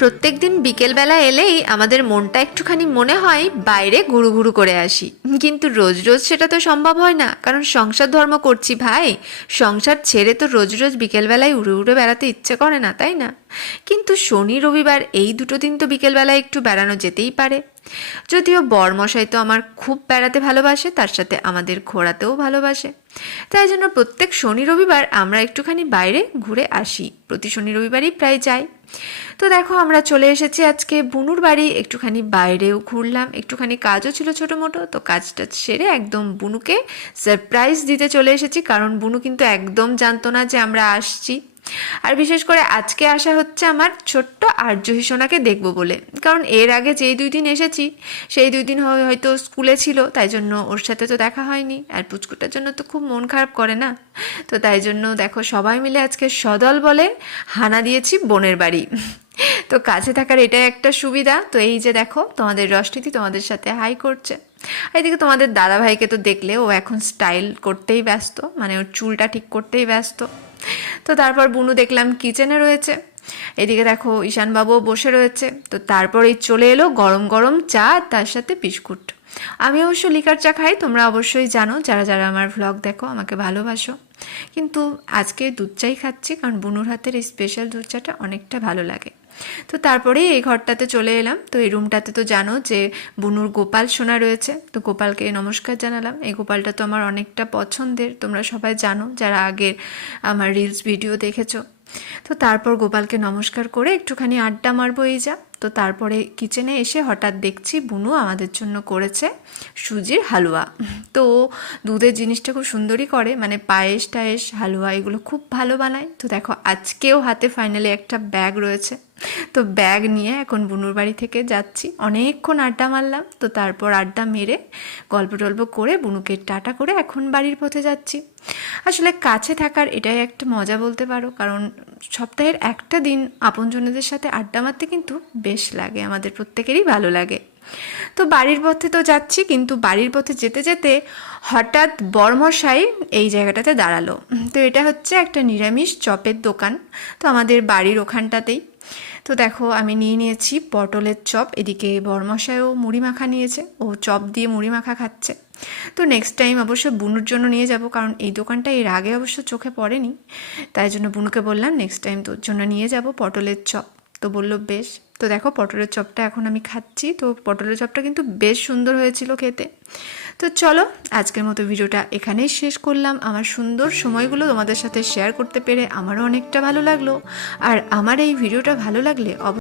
প্রত্যেকদিন বিকেলবেলা এলেই আমাদের মনটা একটুখানি মনে হয় বাইরে ঘুরু ঘুরু করে আসি, কিন্তু রোজ রোজ সেটা তো সম্ভব হয় না, কারণ সংসার ধর্ম করছি ভাই। সংসার ছেড়ে তো রোজ রোজ বিকেলবেলায় উড়ে উড়ে বেড়াতে ইচ্ছে করে না, তাই না? কিন্তু শনি রবিবার এই দুটো দিন তো বিকেলবেলায় একটু বেড়ানো যেতেই পারে। যদিও বরমশাই তো আমার খুব বেড়াতে ভালোবাসে, তার সাথে আমাদের ঘোরাতেও ভালোবাসে, তাই জন্য প্রত্যেক শনি রবিবার আমরা একটুখানি বাইরে ঘুরে আসি। প্রতি শনি রবিবারই প্রায় যাই। তো দেখো আমরা চলে এসেছি আজকে বুনুর বাড়ি, একটুখানি বাইরেও ঘুরলাম, একটুখানি কাজও ছিল ছোটো মোটো, তো কাজটা সেরে একদম বুনুকে সারপ্রাইজ দিতে চলে এসেছি, কারণ বুনু কিন্তু একদম জানতো না যে আমরা আসছি। আর বিশেষ করে আজকে আসা হচ্ছে আমার ছোট্ট আর্যহি সোনাকে দেখবো বলে, কারণ এর আগে যেই 2 দিন এসেছি সেই 2 দিন হয়তো স্কুলে ছিল, তাই জন্য ওর সাথে তো দেখা হয়নি, আর পুচকুটার জন্য তো খুব মন খারাপ করে না। তো তাই জন্য দেখো সবাই মিলে আজকে সদল বলে হানা দিয়েছি বোনের বাড়ি। তো কাছে থাকার এটাই একটা সুবিধা। তো এই যে দেখো তোমাদের রষ্টিতি তোমাদের সাথে হাই করছে, আর এদিকে তোমাদের দাদাভাইকে তো দেখলে ও এখন স্টাইল করতেই ব্যস্ত, মানে ওর চুলটা ঠিক করতেই ব্যস্ত। তো তারপর বুনু দেখলাম কিচেনে রয়েছে, এদিকে দেখো ঈশানবাবুও বসে রয়েছে। তো তারপরেই চলে এলো গরম গরম চা, তার সাথে বিস্কুট। আমি অবশ্য লিকার চা খাই, তোমরা অবশ্যই জানো, যারা যারা আমার ভ্লগ দেখো আমাকে ভালোবাসো। কিন্তু আজকে দুধ চাই খাচ্ছি, কারণ বুনুর হাতের এই স্পেশাল দুধ চাটা অনেকটা ভালো লাগে। তো তারপরেই এই ঘরটাতে চলে এলাম। তো এই রুমটাতে তো জানো যে বুনুর গোপাল সোনা রয়েছে, তো গোপালকে নমস্কার জানালাম। এই গোপালটা তো আমার অনেকটা পছন্দের, তোমরা সবাই জানো যারা আগের আমার রিলস ভিডিও দেখেছো। তো তারপর গোপালকে নমস্কার করে একটুখানি আড্ডা মারবো এই যা। তো তারপরে কিচেনে এসে হঠাৎ দেখছি বুনু আমাদের জন্য করেছে সুজির হালুয়া। তো দুধের জিনিসটা খুব সুন্দরই করে, মানে পায়েস টায়েস হালুয়া এগুলো খুব ভালো বানায়। তো দেখো আজকেও হাতে ফাইনালি একটা ব্যাগ রয়েছে, তো ব্যাগ নিয়ে এখন বুনুর বাড়ি থেকে যাচ্ছি। অনেকক্ষণ আড্ডা মারলাম, তো তারপর আড্ডা মেরে গল্প টল্প করে বুনুকে টাটা করে এখন বাড়ির পথে যাচ্ছি। আসলে কাছে থাকার এটাই একটা মজা বলতে পারো, কারণ সপ্তাহের একটা দিন আপনজনদের সাথে আড্ডা মারতে কিন্তু বেশ লাগে, আমাদের প্রত্যেকেরই ভালো লাগে। তো বাড়ির পথে তো যাচ্ছি, কিন্তু বাড়ির পথে যেতে যেতে হঠাৎ বরমশাই এই জায়গাটাতে দাঁড়ালো। তো এটা হচ্ছে একটা নিরামিষ চপের দোকান, তো আমাদের বাড়ির ওখানটাতেই। তো দেখো আমি নিয়ে নিয়েছি পটলের চপ, এদিকে বরমশাইও মুড়ি মাখা নিয়েছে, ও চপ দিয়ে মুড়ি মাখা খাচ্ছে। তো নেক্সট টাইম অবশ্য বুনুর জন্য নিয়ে যাব, কারণ এই দোকানটা এর আগে অবশ্য চোখে পড়েনি, তাই জন্য বুনুকে বললাম নেক্সট টাইম তোর জন্য নিয়ে যাব পটলের চপ। তো বললো বেশ। তো দেখো পটলের চপটা এখন আমি খাচ্ছি, তো পটলের চপটা কিন্তু বেশ সুন্দর হয়েছিল খেতে। তো চলো আজকের মতো ভিডিওটা এখানেই শেষ করলাম। আমার সুন্দর সময়গুলো তোমাদের সাথে শেয়ার করতে পেরে আমারও অনেকটা ভালো লাগলো, আর আমার এই ভিডিওটা ভালো লাগলে